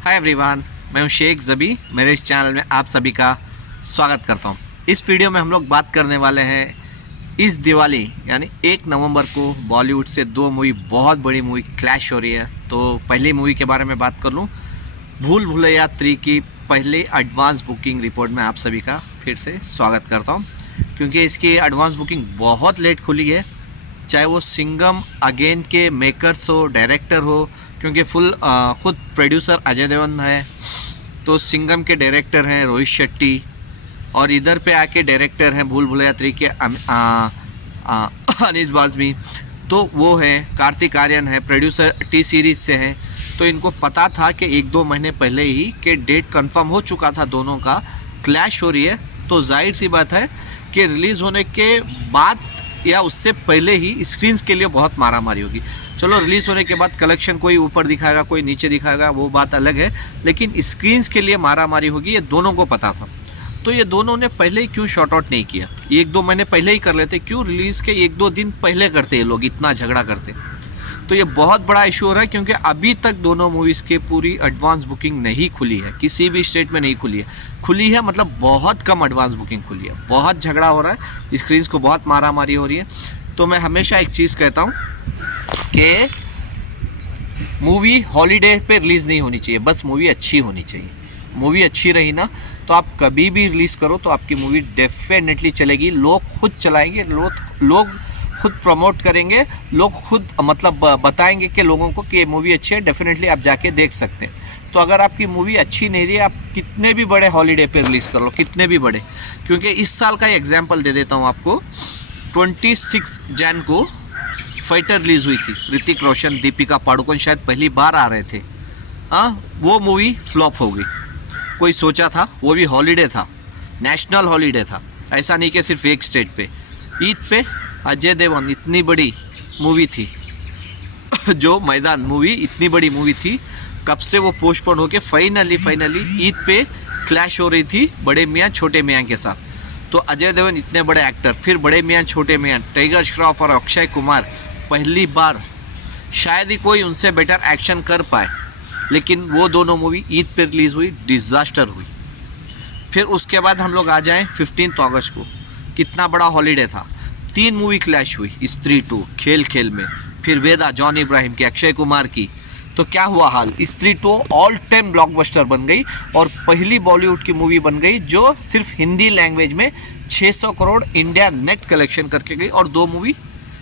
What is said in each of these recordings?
Hi everyone, मैं हूं शेख ज़बी। मेरे इस चैनल में आप सभी का स्वागत करता हूं। इस वीडियो में हम लोग बात करने वाले हैं इस दिवाली यानी 1 नवंबर को बॉलीवुड से दो मूवी, बहुत बड़ी मूवी क्लैश हो रही है। तो पहली मूवी के बारे में बात कर लूं, भूल भुलैया 3 की पहले एडवांस बुकिंग रिपोर्ट में आप सभी का फिर से स्वागत करता हूँ, क्योंकि इसकी एडवांस बुकिंग बहुत लेट खुली है। चाहे वो सिंघम अगेन के मेकर्स हो, डायरेक्टर हो, क्योंकि खुद प्रोड्यूसर अजय देवगन है, तो सिंघम के डायरेक्टर हैं रोहित शेट्टी, और इधर पे आके डायरेक्टर हैं भूल भुलैया 3 के अनीस बाज़मी, तो वो हैं कार्तिक आर्यन है, प्रोड्यूसर टी सीरीज़ से हैं। तो इनको पता था कि 1-2 महीने पहले ही कि डेट कंफर्म हो चुका था, दोनों का क्लैश हो रही है। तो जाहिर सी बात है कि रिलीज़ होने के बाद या उससे पहले ही स्क्रीन्स के लिए बहुत मारामारी होगी। चलो, रिलीज़ होने के बाद कलेक्शन कोई ऊपर दिखाएगा, कोई नीचे दिखाएगा, वो बात अलग है, लेकिन स्क्रीन्स के लिए मारामारी होगी, ये दोनों को पता था। तो ये दोनों ने पहले ही क्यों शॉर्ट आउट नहीं किया? 1-2 महीने पहले ही कर लेते, क्यों रिलीज़ के 1-2 दिन पहले करते ये लोग, इतना झगड़ा करते? तो ये बहुत बड़ा इशू हो रहा है, क्योंकि अभी तक दोनों मूवीज़ के पूरी एडवांस बुकिंग नहीं खुली है, किसी भी स्टेट में नहीं खुली है, मतलब बहुत कम एडवांस बुकिंग खुली है। बहुत झगड़ा हो रहा है, स्क्रीन्स को बहुत मारामारी हो रही है। तो मैं हमेशा एक चीज़ कहता हूँ कि मूवी हॉलीडे पे रिलीज़ नहीं होनी चाहिए, बस मूवी अच्छी होनी चाहिए। मूवी अच्छी रही ना, तो आप कभी भी रिलीज़ करो तो आपकी मूवी डेफिनेटली चलेगी। लोग खुद चलाएंगे, लोग खुद प्रमोट करेंगे, लोग खुद मतलब बताएंगे कि लोगों को कि ये मूवी अच्छी है, डेफिनेटली आप जाके देख सकते हैं। तो अगर आपकी मूवी अच्छी नहीं रही, आप कितने भी बड़े हॉलीडे पे रिलीज़ कर लो, कितने भी बड़े, क्योंकि इस साल का एग्जाम्पल दे देता हूँ आपको। 26 जैन को फाइटर रिलीज़ हुई थी, ऋतिक रोशन, दीपिका पादुकोण शायद पहली बार आ रहे थे। वो मूवी फ्लॉप हो गई। कोई सोचा था? वो भी हॉलीडे था, नेशनल हॉलीडे था, ऐसा नहीं कि सिर्फ एक स्टेट पे। ईद पे अजय देवगन, इतनी बड़ी मूवी थी जो मैदान मूवी, इतनी बड़ी मूवी थी, कब से वो पोस्टपोन होके फाइनली ईद पे क्लैश हो रही थी बड़े मियाँ छोटे मियाँ के साथ। तो अजय देवगन इतने बड़े एक्टर, फिर बड़े मियाँ छोटे मियाँ, टाइगर श्रॉफ और अक्षय कुमार, पहली बार शायद ही कोई उनसे बेटर एक्शन कर पाए, लेकिन वो दोनों मूवी ईद पे रिलीज़ हुई, डिज़ास्टर हुई। फिर उसके बाद हम लोग आ जाएं 15 अगस्त को, कितना बड़ा हॉलीडे था, 3 मूवी क्लैश हुई, स्त्री 2, खेल में, फिर वेदा जॉन इब्राहिम की, अक्षय कुमार की। तो क्या हुआ हाल? स्त्री 2 ऑल टाइम ब्लॉकबस्टर बन गई और पहली बॉलीवुड की मूवी बन गई जो सिर्फ हिंदी लैंग्वेज में 600 करोड़ इंडिया नेट कलेक्शन करके गई, और 2 मूवी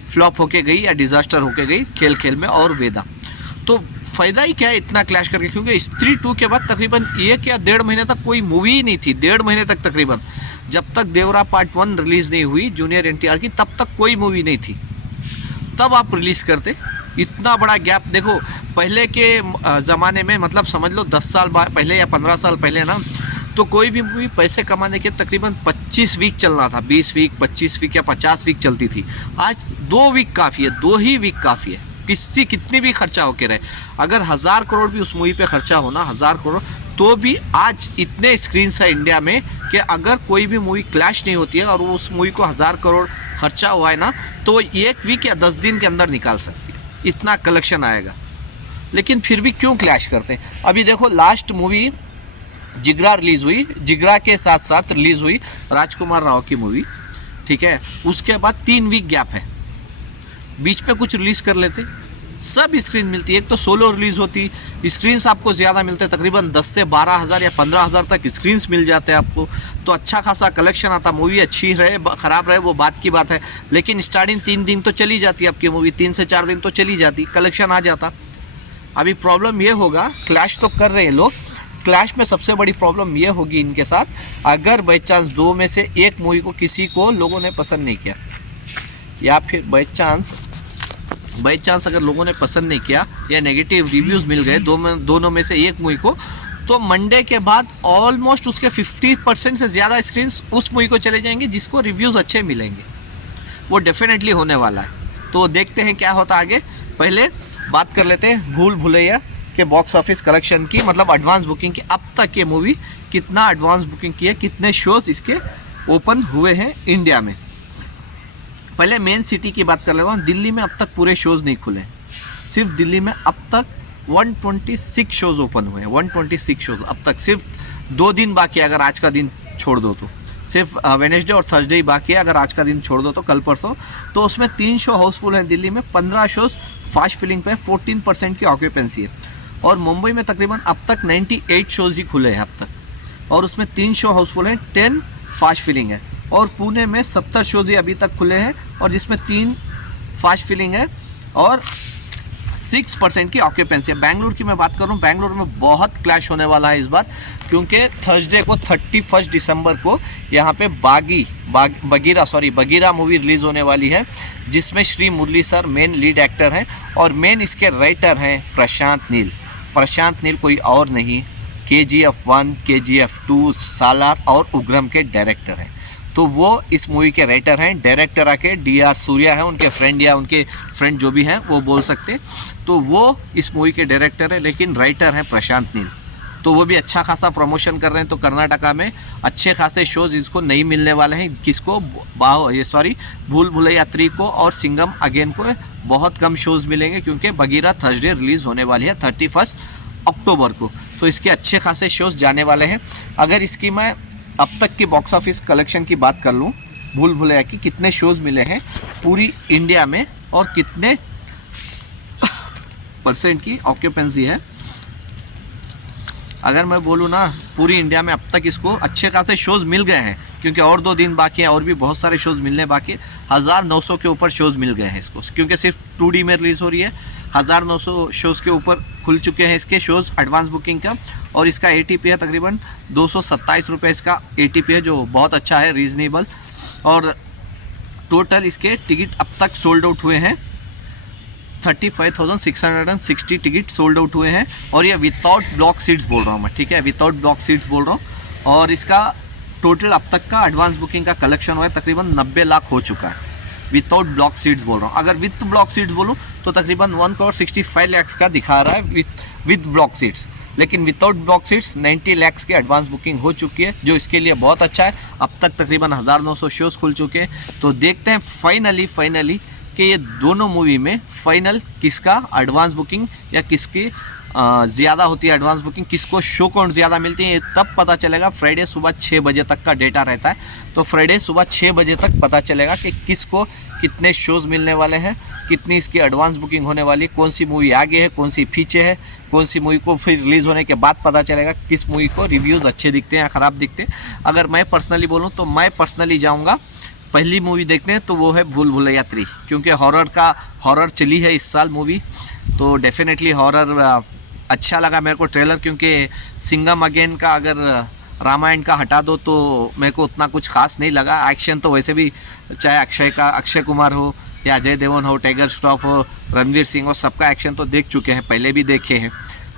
फ्लॉप होके गई या डिज़ास्टर होके गई, खेल में और वेदा। तो फ़ायदा ही क्या है इतना क्लैश करके? क्योंकि स्त्री 2 के बाद तकरीबन 1 या 1.5 महीने तक कोई मूवी ही नहीं थी, 1.5 महीने तक तकरीबन, जब तक देवरा पार्ट 1 रिलीज़ नहीं हुई जूनियर एनटीआर की, तब तक कोई मूवी नहीं थी। तब आप रिलीज़ करते, इतना बड़ा गैप। देखो, पहले के ज़माने में, मतलब समझ लो 10 साल पहले या 15 साल पहले ना, तो कोई भी मूवी पैसे कमाने के तकरीबन 25 वीक चलना था, 20 वीक, 25 वीक या 50 वीक चलती थी। आज 2 वीक काफ़ी है, 2 ही वीक काफ़ी है, कितनी भी खर्चा होके रहे। अगर 1000 करोड़ भी उस मूवी पे खर्चा होना, 1000 करोड़, तो भी आज इतने स्क्रीन्स है इंडिया में कि अगर कोई भी मूवी क्लैश नहीं होती है और उस मूवी को 1000 करोड़ खर्चा हुआ है ना, तो 1 वीक या 10 दिन के अंदर निकाल सकती है, इतना कलेक्शन आएगा। लेकिन फिर भी क्यों क्लैश करते हैं? अभी देखो, लास्ट मूवी जिगरा रिलीज़ हुई, जिगरा के साथ साथ रिलीज़ हुई राजकुमार राव की मूवी, ठीक है। उसके बाद 3 वीक गैप है, बीच में कुछ रिलीज़ कर लेते, सब स्क्रीन मिलती है। एक तो सोलो रिलीज़ होती, स्क्रीन्स आपको ज़्यादा मिलते हैं, तकरीबन 10 से 12,000 या 15,000 तक स्क्रीन्स मिल जाते हैं आपको, तो अच्छा खासा कलेक्शन आता। मूवी अच्छी रहे ख़राब रहे वो बात की बात है, लेकिन स्टार्टिंग 3 दिन तो चली जाती है आपकी मूवी, 3 से 4 दिन तो चली जाती, कलेक्शन आ जाता। अभी प्रॉब्लम ये होगा, क्लैश तो कर रहे हैं लोग, क्लैश में सबसे बड़ी प्रॉब्लम ये होगी इनके साथ, अगर बाई चांस 2 में से एक मूवी को किसी को लोगों ने पसंद नहीं किया, या फिर बाई चांस अगर लोगों ने पसंद नहीं किया या नेगेटिव रिव्यूज़ मिल गए दोनों में से एक मूवी को, तो मंडे के बाद ऑलमोस्ट उसके 50% से ज़्यादा स्क्रीन्स उस मूवी को चले जाएंगे जिसको रिव्यूज़ अच्छे मिलेंगे। वो डेफिनेटली होने वाला है। तो देखते हैं क्या होता आगे। पहले बात कर लेते हैं भूल भुलैया के बॉक्स ऑफिस कलेक्शन की, मतलब एडवांस बुकिंग की। अब तक ये मूवी कितना एडवांस बुकिंग की है, कितने शोज़ इसके ओपन हुए हैं इंडिया में। पहले मेन सिटी की बात कर लेता हूँ। दिल्ली में अब तक पूरे शोज़ नहीं खुले, सिर्फ दिल्ली में अब तक 126 शोज़ ओपन हुए हैं, 126 शोज़ अब तक। सिर्फ 2 दिन बाकी है, अगर आज का दिन छोड़ दो तो। सिर्फ वेडनेसडे और थर्सडे ही बाकी है, अगर आज का दिन छोड़ दो तो कल परसों। तो उसमें 3 शो हाउसफुल हैं दिल्ली में, 15 शोज़ फास्ट फिलिंग पे, 14% की ऑक्यूपेंसी है। और मुंबई में तकरीबन अब तक 98 शोज़ ही खुले हैं अब तक, और उसमें 3 शो हाउसफुल हैं, 10 फास्ट फिलिंग है। और पुणे में 70 शोज़ ही अभी तक खुले हैं, और जिसमें 3 फास्ट फिलिंग है और 6% की ऑक्यूपेंसी है। बैंगलोर की मैं बात करूं, बैंगलोर में बहुत क्लैश होने वाला है इस बार, क्योंकि थर्सडे को 31 दिसंबर को यहाँ पे बगीरा मूवी रिलीज़ होने वाली है, जिसमें श्री मुरली सर मेन लीड एक्टर हैं, और मेन इसके राइटर हैं प्रशांत नील कोई और नहीं, KGF 1, KGF 2, सालार और उग्रम के डायरेक्टर हैं। तो वो इस मूवी के राइटर हैं। डायरेक्टर आके DR सूर्या हैं, उनके फ्रेंड या उनके फ्रेंड जो भी हैं वो बोल सकते। तो वो इस मूवी के डायरेक्टर हैं, लेकिन राइटर हैं प्रशांत नील। तो वो भी अच्छा खासा प्रमोशन कर रहे हैं। तो कर्नाटका में अच्छे खासे शोज़ इसको नहीं मिलने वाले हैं। किसको? भूल भुलैया 3 को और सिंघम अगेन को बहुत कम शोज़ मिलेंगे, क्योंकि बगीरा थर्सडे रिलीज़ होने वाली है 31 अक्टूबर को। तो इसके अच्छे खासे शोज़ जाने वाले हैं। अगर इसकी मैं अब तक की बॉक्स ऑफिस कलेक्शन की बात कर लूँ, भूल भुलैया की कितने शोज़ मिले हैं पूरी इंडिया में और कितने % की ऑक्यूपेंसी है, अगर मैं बोलूँ ना, पूरी इंडिया में अब तक इसको अच्छे खासे शोज़ मिल गए हैं, क्योंकि और 2 दिन बाकी हैं, और भी बहुत सारे शोज़ मिलने बाकी है। 1900 के ऊपर शोज़ मिल गए हैं इसको, क्योंकि सिर्फ 2D में रिलीज़ हो रही है। 1900 शोज़ के ऊपर खुल चुके हैं इसके शोज़ एडवांस बुकिंग का, और इसका ATP है तकरीबन 227 रुपये इसका ATP है, जो बहुत अच्छा है, रीज़नेबल। और टोटल इसके टिकट अब तक सोल्ड आउट हुए हैं, 35,660 टिकट सोल्ड आउट हुए हैं। और ये विदाउट ब्लॉक सीट्स बोल रहा हूँ मैं, ठीक है, विदाउट ब्लॉक सीट्स बोल रहा हूँ। और इसका टोटल अब तक का एडवांस बुकिंग का कलेक्शन हुआ है तकरीबन 90 लाख हो चुका है, विदाउट ब्लॉक सीट्स बोल रहा हूँ। अगर विथ ब्लॉक सीट्स बोलूँ तो तकरीबन 1,65 लाख का दिखा रहा है विथ ब्लॉक सीट्स, लेकिन विदाउट ब्लॉक सीट्स 90 लाख की एडवांस बुकिंग हो चुकी है, जो इसके लिए बहुत अच्छा है। अब तक तकरीबन 1900 शोज़ खुल चुके हैं। तो देखते हैं फाइनली कि ये दोनों मूवी में फाइनल किसका एडवांस बुकिंग या किसकी ज़्यादा होती है एडवांस बुकिंग, किसको शो काउंट ज़्यादा मिलती है, ये तब पता चलेगा। फ्राइडे सुबह 6 बजे तक का डेटा रहता है, तो फ्राइडे सुबह 6 बजे तक पता चलेगा कि किसको कितने शोज़ मिलने वाले हैं, कितनी इसकी एडवांस बुकिंग होने वाली है, कौन सी मूवी आगे है, कौन सी पीछे है, कौन सी मूवी को फिर रिलीज़ होने के बाद पता चलेगा किस मूवी को रिव्यूज़ अच्छे दिखते हैं या ख़राब दिखते हैं। अगर मैं पर्सनली बोलूँ तो मैं पर्सनली जाऊँगा पहली मूवी देखने, तो वो है भूल भुलैया 3, क्योंकि हॉरर चली है इस साल मूवी, तो डेफिनेटली हॉरर अच्छा लगा मेरे को ट्रेलर। क्योंकि सिंघम अगेन का अगर रामायण का हटा दो तो मेरे को उतना कुछ खास नहीं लगा। एक्शन तो वैसे भी चाहे अक्षय कुमार हो या अजय देवगन हो, टाइगर श्रॉफ हो, रणवीर सिंह हो, सबका एक्शन तो देख चुके हैं, पहले भी देखे हैं।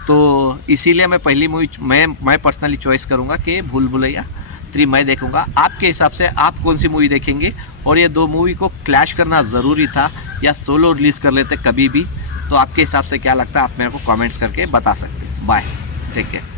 तो इसीलिए मैं पहली मूवी मैं पर्सनली चॉइस करूँगा कि भूल भुलैया 3 मैं देखूंगा। आपके हिसाब से आप कौन सी मूवी देखेंगे, और ये 2 मूवी को क्लैश करना ज़रूरी था या सोलो रिलीज़ कर लेते कभी भी? तो आपके हिसाब से क्या लगता है, आप मेरे को कमेंट्स करके बता सकते हैं। Bye, take care.